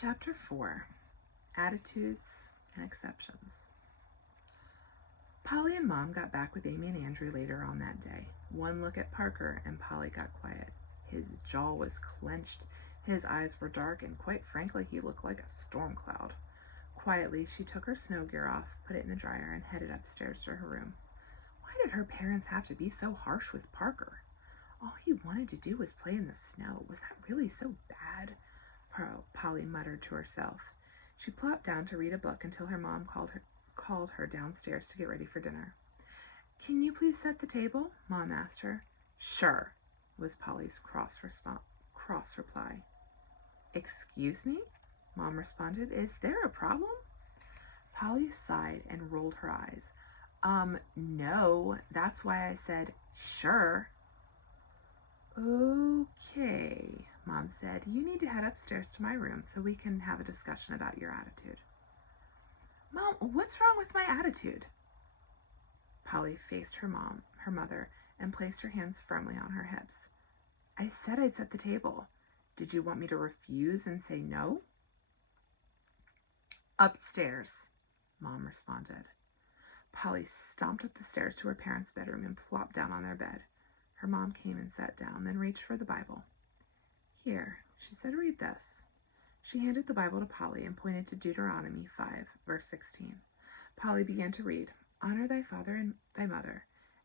Chapter 4, Attitudes and Exceptions. Polly and Mom got back with Amy and Andrew later on that day. One look at Parker and Polly got quiet. His jaw was clenched, his eyes were dark, and quite frankly, he looked like a storm cloud. Quietly, she took her snow gear off, put it in the dryer, and headed upstairs to her room. Why did her parents have to be so harsh with Parker? All he wanted to do was play in the snow. Was that really so bad? Polly muttered to herself. She plopped down to read a book until her mom called her downstairs to get ready for dinner. "Can you please set the table?" Mom asked her. "Sure," was Polly's cross reply. "Excuse me?" Mom responded. "Is there a problem?" Polly sighed and rolled her eyes. No, that's why I said sure." "Okay," Mom said. "You need to head upstairs to my room so we can have a discussion about your attitude." "Mom, what's wrong with my attitude?" Polly faced her mother, and placed her hands firmly on her hips. "I said I'd set the table. Did you want me to refuse and say no?" "Upstairs," Mom responded. Polly stomped up the stairs to her parents' bedroom and plopped down on their bed. Her mom came and sat down, then reached for the Bible. "Here," she said, "read this." She handed the Bible to Polly and pointed to Deuteronomy 5, verse 16. Polly began to read, "Honor thy father and thy mother,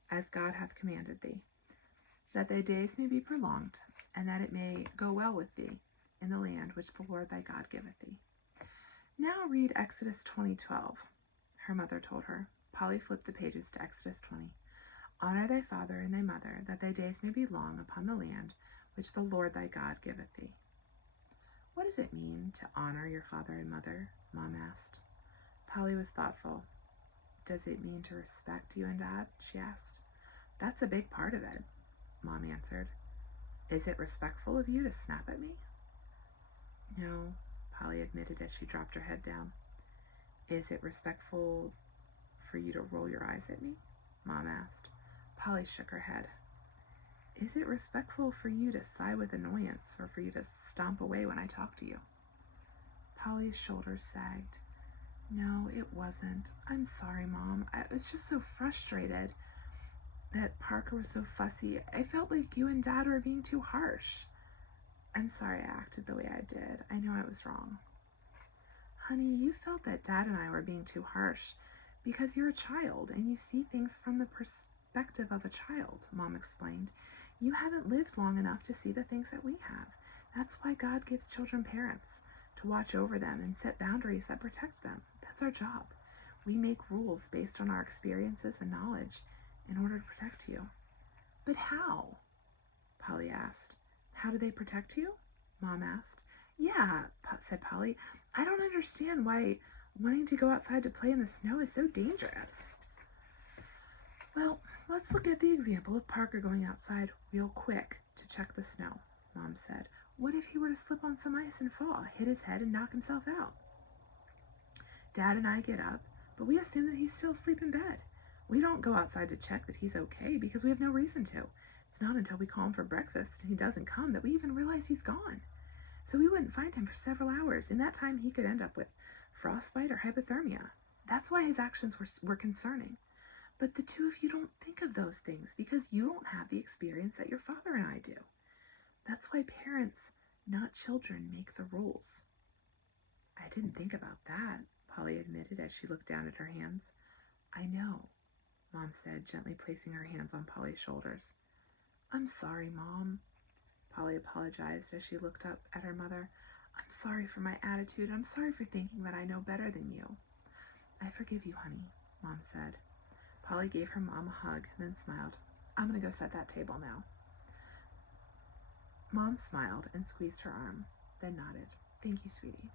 as God hath commanded thee, that thy days may be prolonged, and that it may go well with thee in the land which the Lord thy God giveth thee." "Now read Exodus 20:12, her mother told her. Polly flipped the pages to Exodus 20. "Honor thy father and thy mother, that thy days may be long upon the land which the Lord thy God giveth thee." "What does it mean to honor your father and mother?" Mom asked. Polly was thoughtful. "Does it mean to respect you and Dad?" she asked. "That's a big part of it," Mom answered. "Is it respectful of you to snap at me?" "No," Polly admitted as she dropped her head down. "Is it respectful for you to roll your eyes at me?" Mom asked. Polly shook her head. "Is it respectful for you to sigh with annoyance or for you to stomp away when I talk to you?" Polly's shoulders sagged. "No, it wasn't. I'm sorry, Mom. I was just so frustrated that Parker was so fussy. I felt like you and Dad were being too harsh. I'm sorry I acted the way I did. I know I was wrong." "Honey, you felt that Dad and I were being too harsh because you're a child and you see things from the perspective of a child," Mom explained. "You haven't lived long enough to see the things that we have. That's why God gives children parents, to watch over them and set boundaries that protect them. That's our job. We make rules based on our experiences and knowledge in order to protect you." "But how?" Polly asked. "How do they protect you?" Mom asked. "Yeah," said Polly. "I don't understand why wanting to go outside to play in the snow is so dangerous." "Well, let's look at the example of Parker going outside real quick to check the snow," Mom said. "What if he were to slip on some ice and fall, hit his head, and knock himself out? Dad and I get up, but we assume that he's still asleep in bed. We don't go outside to check that he's okay because we have no reason to. It's not until we call him for breakfast and he doesn't come that we even realize he's gone. So we wouldn't find him for several hours. In that time, he could end up with frostbite or hypothermia. That's why his actions were concerning. But the two of you don't think of those things because you don't have the experience that your father and I do. That's why parents, not children, make the rules." "I didn't think about that," Polly admitted as she looked down at her hands. "I know," Mom said, gently placing her hands on Polly's shoulders. "I'm sorry, Mom," Polly apologized as she looked up at her mother. "I'm sorry for my attitude. I'm sorry for thinking that I know better than you." "I forgive you, honey," Mom said. Polly gave her mom a hug, then smiled. "I'm going to go set that table now." Mom smiled and squeezed her arm, then nodded. "Thank you, sweetie."